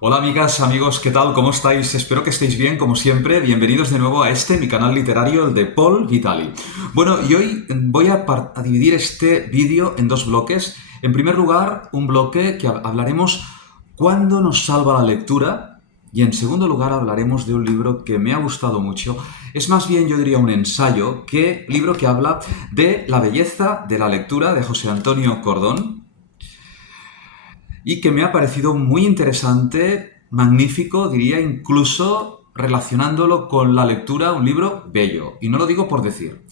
Hola amigas, amigos, ¿qué tal? ¿Cómo estáis? Espero que estéis bien, como siempre. Bienvenidos de nuevo a mi canal literario, el de Paul Vitali. Bueno, y hoy voy a dividir este vídeo en dos bloques. En primer lugar, un bloque que hablaremos cuándo nos salva la lectura. Y en segundo lugar hablaremos de un libro que me ha gustado mucho. Es más bien, yo diría, un ensayo, libro que habla de la belleza de la lectura de José Antonio Cordón, y que me ha parecido muy interesante, magnífico, diría incluso relacionándolo con la lectura, un libro bello. Y no lo digo por decir.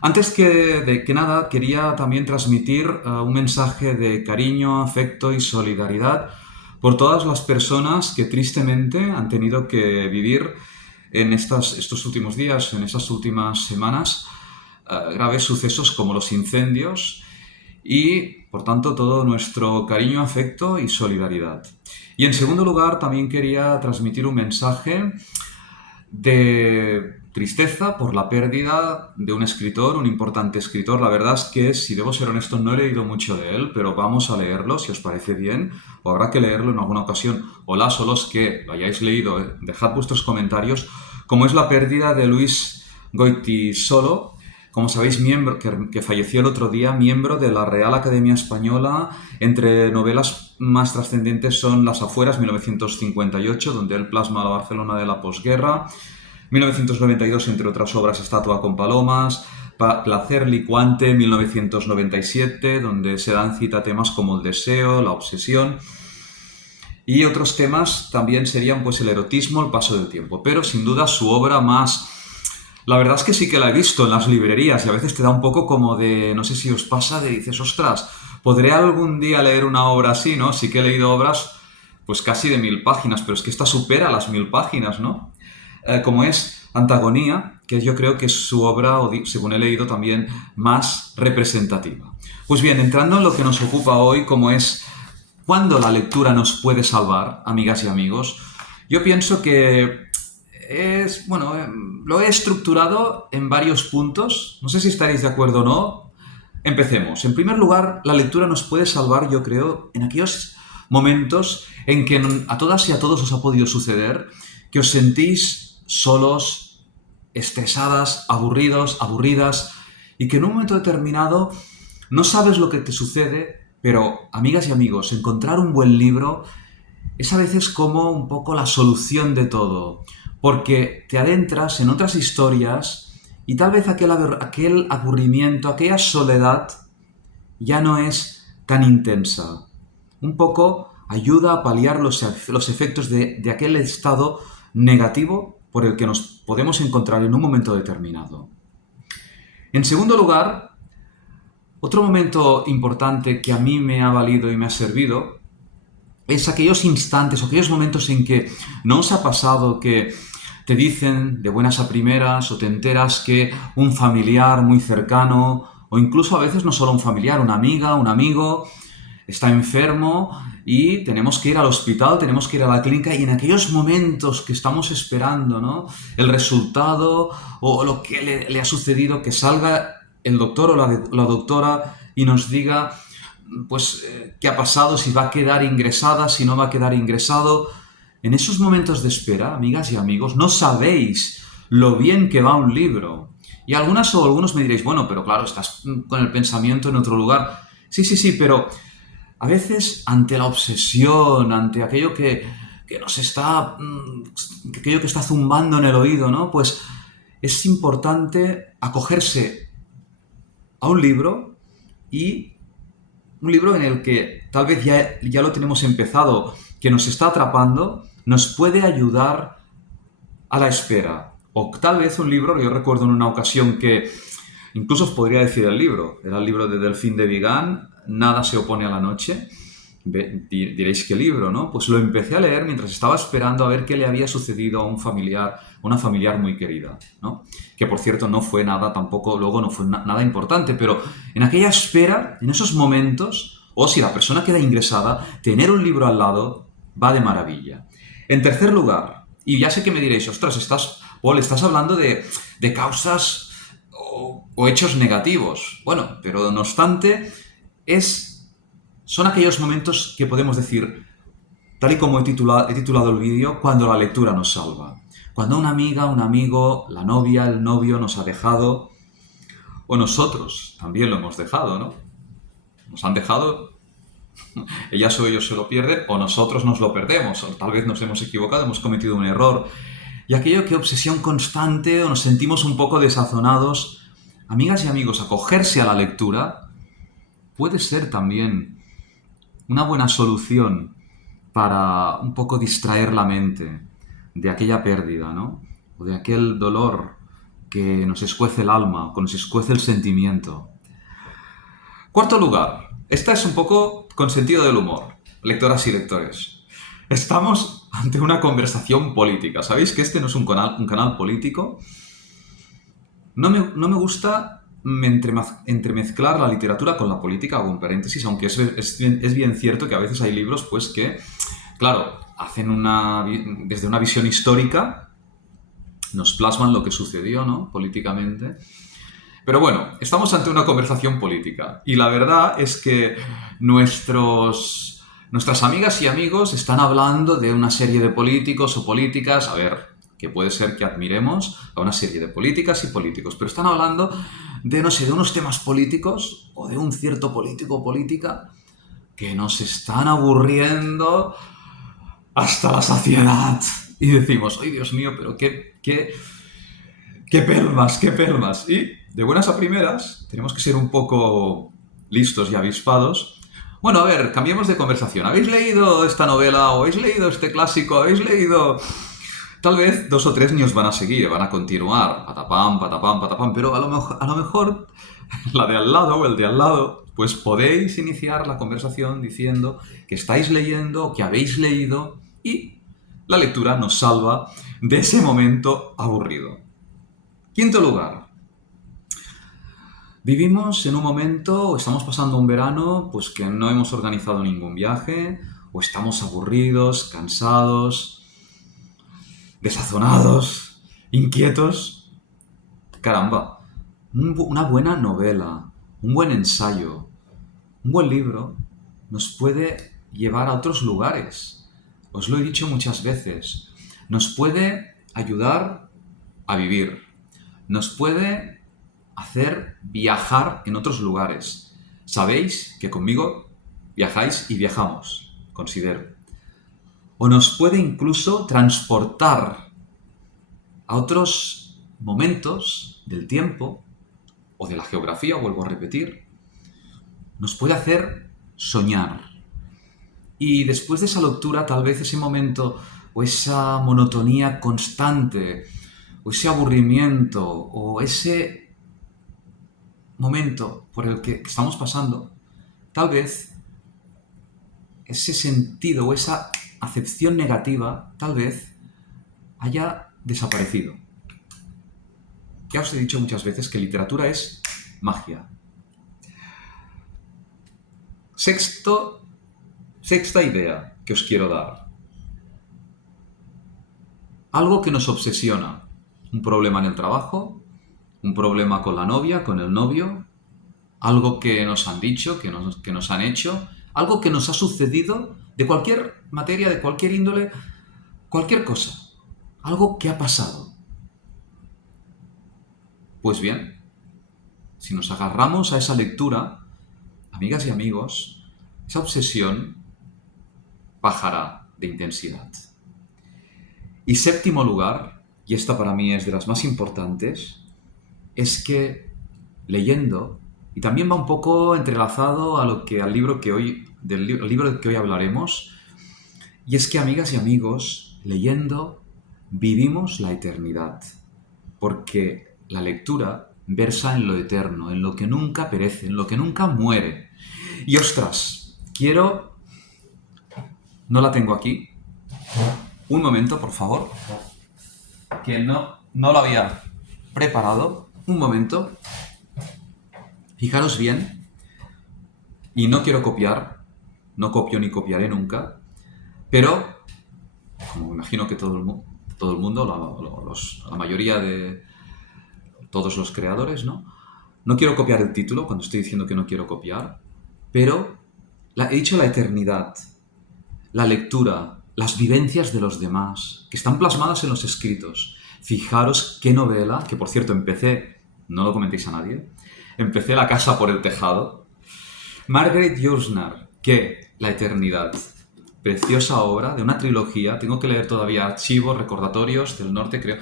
Antes que nada, quería también transmitir un mensaje de cariño, afecto y solidaridad por todas las personas que tristemente han tenido que vivir en estos últimos días, en estas últimas semanas, graves sucesos como los incendios y, por tanto, todo nuestro cariño, afecto y solidaridad. Y en segundo lugar, también quería transmitir un mensaje de tristeza por la pérdida de un escritor, un importante escritor. La verdad es que, si debo ser honesto, no he leído mucho de él, pero vamos a leerlo, si os parece bien, o habrá que leerlo en alguna ocasión. O los que lo hayáis leído, dejad vuestros comentarios, como es la pérdida de Luis Goytisolo. Como sabéis, que falleció el otro día, miembro de la Real Academia Española. Entre novelas más trascendentes son Las afueras, 1958, donde él plasma la Barcelona de la posguerra. 1992, entre otras obras, Estatua con palomas. Placer licuante, 1997, donde se dan cita temas como el deseo, la obsesión. Y otros temas también serían pues el erotismo, el paso del tiempo. Pero sin duda su obra más... La verdad es que sí que la he visto en las librerías y a veces te da un poco como de... No sé si os pasa, de dices, ostras, ¿podré algún día leer una obra así, no? Sí que he leído obras pues casi de 1000 páginas, pero es que esta supera las 1000 páginas, ¿no? Como es Antagonía, que yo creo que es su obra, según he leído, también más representativa. Pues bien, entrando en lo que nos ocupa hoy, como es cuándo la lectura nos puede salvar, amigas y amigos, yo pienso que lo he estructurado en varios puntos. No sé si estaréis de acuerdo o no. Empecemos. En primer lugar, la lectura nos puede salvar, yo creo, en aquellos momentos en que a todas y a todos os ha podido suceder que os sentís solos, estresadas, aburridos, aburridas, y que en un momento determinado no sabes lo que te sucede, pero, amigas y amigos, encontrar un buen libro es a veces como un poco la solución de todo, porque te adentras en otras historias y tal vez aquel aburrimiento, aquella soledad ya no es tan intensa. Un poco ayuda a paliar los efectos de aquel estado negativo por el que nos podemos encontrar en un momento determinado. En segundo lugar, otro momento importante que a mí me ha valido y me ha servido es aquellos instantes o aquellos momentos en que no os ha pasado que te dicen de buenas a primeras o te enteras que un familiar muy cercano, o incluso a veces no solo un familiar, una amiga, un amigo, está enfermo y tenemos que ir al hospital, tenemos que ir a la clínica, y en aquellos momentos que estamos esperando, ¿no?, el resultado o lo que le ha sucedido, que salga el doctor o la doctora y nos diga pues qué ha pasado, si va a quedar ingresada, si no va a quedar ingresado. En esos momentos de espera, amigas y amigos, no sabéis lo bien que va un libro. Y algunas o algunos me diréis, bueno, pero claro, estás con el pensamiento en otro lugar. Sí, sí, sí, pero a veces ante la obsesión, ante que nos está, aquello que está zumbando en el oído, ¿no? Pues es importante acogerse a un libro, y un libro en el que tal vez ya lo tenemos empezado, que nos está atrapando, nos puede ayudar a la espera. O tal vez un libro, yo recuerdo en una ocasión que, incluso os podría decir el libro, era el libro de Delphine de Vigan, Nada se opone a la noche. Diréis, ¿qué libro, no? Pues lo empecé a leer mientras estaba esperando a ver qué le había sucedido a un familiar, una familiar muy querida, ¿no? Que por cierto no fue nada tampoco, luego no fue nada importante, pero en aquella espera, en esos momentos, o si la persona queda ingresada, tener un libro al lado va de maravilla. En tercer lugar, y ya sé que me diréis, ostras, Paul, estás hablando de causas o hechos negativos. Bueno, pero no obstante, son aquellos momentos que podemos decir, tal y como he titulado el vídeo, cuando la lectura nos salva. Cuando una amiga, un amigo, la novia, el novio nos ha dejado, o nosotros también lo hemos dejado, ¿no? Nos han dejado, ellas o ellos se lo pierden, o nosotros nos lo perdemos, o tal vez nos hemos equivocado, hemos cometido un error. Y aquello que obsesión constante o nos sentimos un poco desazonados, amigas y amigos, acogerse a la lectura puede ser también una buena solución para un poco distraer la mente de aquella pérdida, ¿no? O de aquel dolor que nos escuece el alma, que nos escuece el sentimiento. Cuarto lugar, esta es un poco con sentido del humor, lectoras y lectores. Estamos ante una conversación política. ¿Sabéis que este no es un canal político? No me gusta entremezclar la literatura con la política, hago un paréntesis, aunque es bien cierto que a veces hay libros pues que, claro, hacen desde una visión histórica, nos plasman lo que sucedió, ¿no? Políticamente. Pero bueno, estamos ante una conversación política y la verdad es que nuestras amigas y amigos están hablando de una serie de políticos o políticas, a ver, que puede ser que admiremos a una serie de políticas y políticos, pero están hablando de, no sé, de unos temas políticos o de un cierto político o política que nos están aburriendo hasta la saciedad. Y decimos, ¡ay, Dios mío, pero qué perlas, qué perlas! Y de buenas a primeras, tenemos que ser un poco listos y avispados. Bueno, a ver, cambiemos de conversación. ¿Habéis leído esta novela o habéis leído este clásico? ¿Habéis leído...? Tal vez 2 o 3 ni os van a seguir, van a continuar, patapam, patapam, patapam, pero a lo mejor la de al lado o el de al lado, pues podéis iniciar la conversación diciendo que estáis leyendo o que habéis leído y la lectura nos salva de ese momento aburrido. Quinto lugar. Vivimos en un momento, o estamos pasando un verano, pues que no hemos organizado ningún viaje, o estamos aburridos, cansados, desazonados, inquietos. Caramba, una buena novela, un buen ensayo, un buen libro nos puede llevar a otros lugares. Os lo he dicho muchas veces. Nos puede ayudar a vivir. Nos puede hacer viajar en otros lugares. Sabéis que conmigo viajáis y viajamos, considero. O nos puede incluso transportar a otros momentos del tiempo o de la geografía, vuelvo a repetir. Nos puede hacer soñar. Y después de esa lectura, tal vez ese momento o esa monotonía constante o ese aburrimiento o ese momento por el que estamos pasando, tal vez ese sentido o esa acepción negativa, tal vez haya desaparecido. Ya os he dicho muchas veces que literatura es magia. Sexta idea que os quiero dar. Algo que nos obsesiona. Un problema en el trabajo, un problema con la novia, con el novio, algo que nos han dicho, que nos han hecho, algo que nos ha sucedido de cualquier materia, de cualquier índole, cualquier cosa. Algo que ha pasado. Pues bien, si nos agarramos a esa lectura, amigas y amigos, esa obsesión bajará de intensidad. Y séptimo lugar, y esta para mí es de las más importantes, es que leyendo, y también va un poco entrelazado a al libro del libro del que hoy hablaremos, y es que, amigas y amigos, leyendo vivimos la eternidad, porque la lectura versa en lo eterno, en lo que nunca perece, en lo que nunca muere. Y ostras, no la tengo aquí. Un momento, por favor, que no lo había preparado. Un momento. Fijaros bien, y no quiero copiar, no copio ni copiaré nunca, pero, como imagino que todo el mundo, la mayoría de todos los creadores, ¿no? No quiero copiar el título cuando estoy diciendo que no quiero copiar, pero he dicho la eternidad. la lectura, las vivencias de los demás, que están plasmadas en los escritos. Fijaros qué novela, que por cierto empecé, no lo comentéis a nadie, empecé La casa por el tejado. Margaret Yourcenar, que La eternidad. Preciosa obra de una trilogía. Tengo que leer todavía Archivos, Recordatorios del Norte, creo.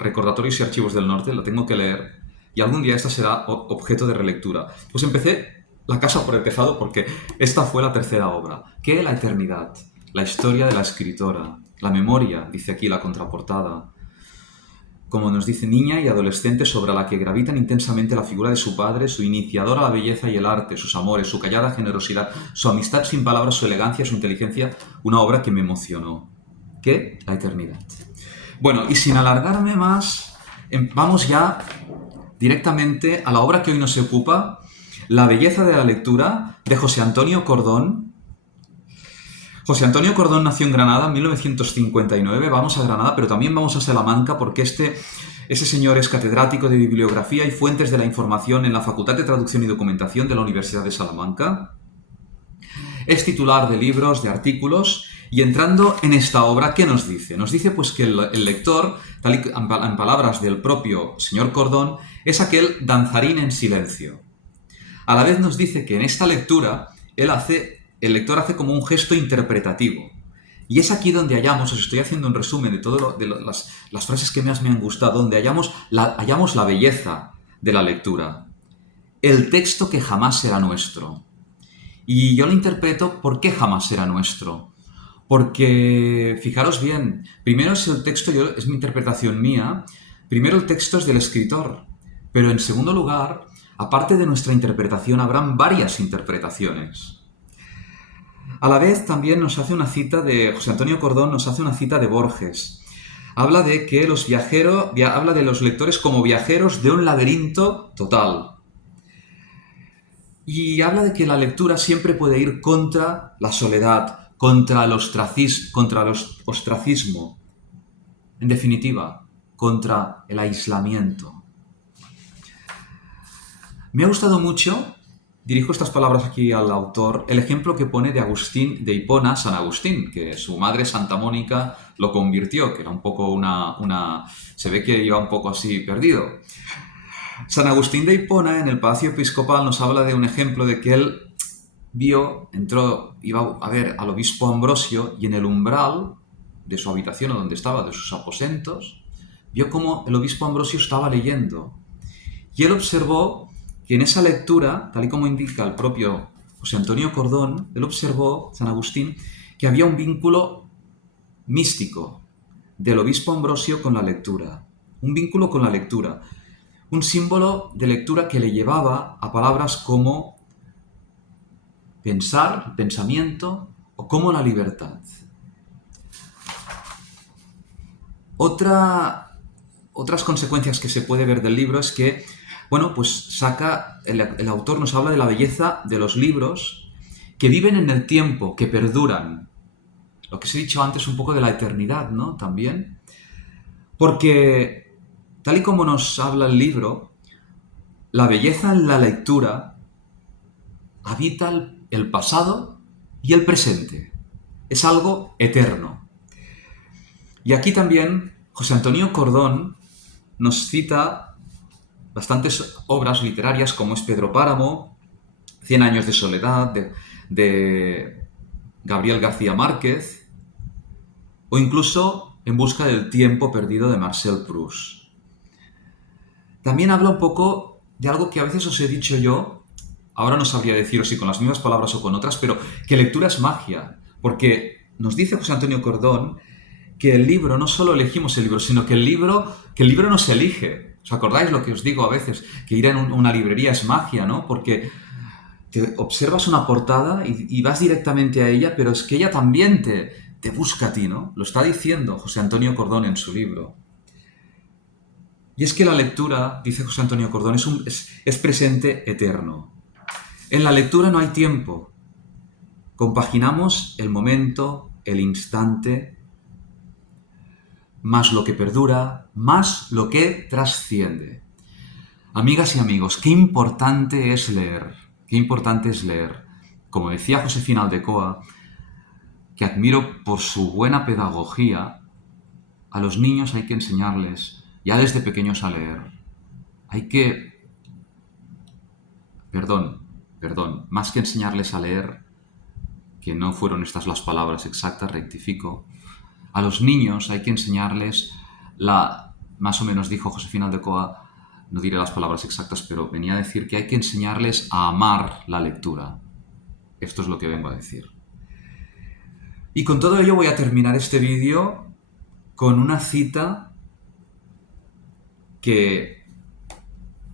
Recordatorios y Archivos del Norte, la tengo que leer. Y algún día esta será objeto de relectura. Pues empecé La casa por el tejado porque esta fue la tercera obra. ¿Qué? La eternidad. La historia de la escritora. La memoria, dice aquí la contraportada. Como nos dice, niña y adolescente sobre la que gravitan intensamente la figura de su padre, su iniciador a la belleza y el arte, sus amores, su callada generosidad, su amistad sin palabras, su elegancia, su inteligencia, una obra que me emocionó. ¿Qué? La eternidad. Bueno, y sin alargarme más, vamos ya directamente a la obra que hoy nos ocupa, La belleza de la lectura, de José Antonio Cordón. José Antonio Cordón nació en Granada en 1959. Vamos a Granada, pero también vamos a Salamanca porque ese señor es catedrático de Bibliografía y Fuentes de la Información en la Facultad de Traducción y Documentación de la Universidad de Salamanca. Es titular de libros, de artículos, y entrando en esta obra, ¿qué nos dice? Nos dice pues que el lector, en palabras del propio señor Cordón, es aquel danzarín en silencio. A la vez nos dice que en esta lectura el lector hace como un gesto interpretativo. Y es aquí donde hallamos, os estoy haciendo un resumen de todas las frases que más me han gustado, donde hallamos la belleza de la lectura. El texto que jamás será nuestro. Y yo lo interpreto, ¿por qué jamás será nuestro? Porque, fijaros bien, primero es el texto, es mi interpretación mía, primero el texto es del escritor, pero en segundo lugar, aparte de nuestra interpretación, habrán varias interpretaciones. A la vez también nos hace una cita de José Antonio Cordón, nos hace una cita de Borges. Habla de que habla de los lectores como viajeros de un laberinto total. Y habla de que la lectura siempre puede ir contra la soledad, contra el ostracismo. En definitiva, contra el aislamiento. Me ha gustado mucho, dirijo estas palabras aquí al autor, el ejemplo que pone de Agustín de Hipona, San Agustín, que su madre Santa Mónica lo convirtió, que era un poco se ve que iba un poco así perdido. San Agustín de Hipona en el Palacio Episcopal nos habla de un ejemplo de que él iba a ver al obispo Ambrosio y en el umbral de su habitación o donde estaba, de sus aposentos, vio cómo el obispo Ambrosio estaba leyendo. Y él observó que en esa lectura, tal y como indica el propio José Antonio Cordón, él observó, San Agustín, que había un vínculo místico del obispo Ambrosio con la lectura. Un vínculo con la lectura. Un símbolo de lectura que le llevaba a palabras como pensar, pensamiento o como la libertad. Otras consecuencias que se puede ver del libro es que, bueno, pues el autor nos habla de la belleza de los libros que viven en el tiempo, que perduran. Lo que os he dicho antes un poco de la eternidad, ¿no? También. Porque, tal y como nos habla el libro, la belleza en la lectura habita el pasado y el presente. Es algo eterno. Y aquí también José Antonio Cordón nos cita bastantes obras literarias como es Pedro Páramo, Cien años de soledad, de Gabriel García Márquez, o incluso En busca del tiempo perdido de Marcel Proust. También habla un poco de algo que a veces os he dicho yo, ahora no sabría deciros si con las mismas palabras o con otras, pero que lectura es magia, porque nos dice José Antonio Cordón que el libro, no solo elegimos el libro, sino que el libro nos elige. ¿Os acordáis lo que os digo a veces? Que ir a una librería es magia, ¿no? Porque te observas una portada y vas directamente a ella, pero es que ella también te busca a ti, ¿no? Lo está diciendo José Antonio Cordón en su libro. Y es que la lectura, dice José Antonio Cordón, es presente eterno. En la lectura no hay tiempo. Compaginamos el momento, el instante, más lo que perdura, más lo que trasciende. Amigas y amigos, qué importante es leer. Qué importante es leer. Como decía Josefina Aldecoa, que admiro por su buena pedagogía, a los niños hay que enseñarles, ya desde pequeños, a leer. Hay que... Perdón, más que enseñarles a leer, que no fueron estas las palabras exactas, rectifico, a los niños hay que enseñarles más o menos dijo Josefina Aldecoa, no diré las palabras exactas, pero venía a decir que hay que enseñarles a amar la lectura. Esto es lo que vengo a decir. Y con todo ello voy a terminar este vídeo con una cita que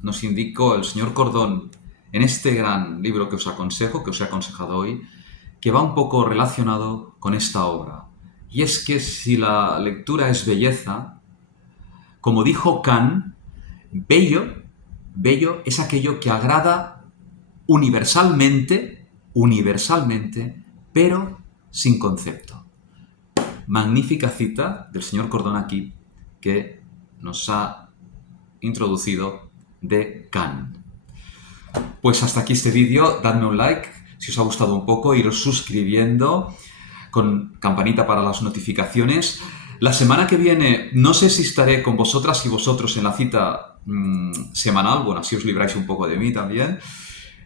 nos indicó el señor Cordón en este gran libro que os aconsejo, que os he aconsejado hoy, que va un poco relacionado con esta obra. Y es que si la lectura es belleza, como dijo Kant, bello es aquello que agrada universalmente, pero sin concepto. Magnífica cita del señor Cordón aquí, que nos ha introducido de Kant. Pues hasta aquí este vídeo, dadme un like si os ha gustado un poco, iros suscribiendo con campanita para las notificaciones. La semana que viene no sé si estaré con vosotras y vosotros en la cita semanal, bueno, así os libráis un poco de mí también.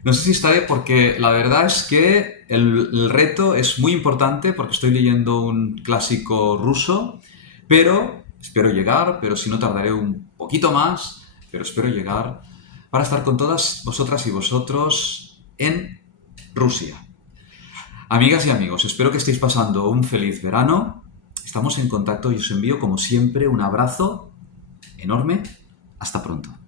No sé si estaré porque la verdad es que el reto es muy importante porque estoy leyendo un clásico ruso, pero espero llegar, pero si no tardaré un poquito más, pero espero llegar para estar con todas vosotras y vosotros en Rusia. Amigas y amigos, espero que estéis pasando un feliz verano. Estamos en contacto y os envío, como siempre, un abrazo enorme. Hasta pronto.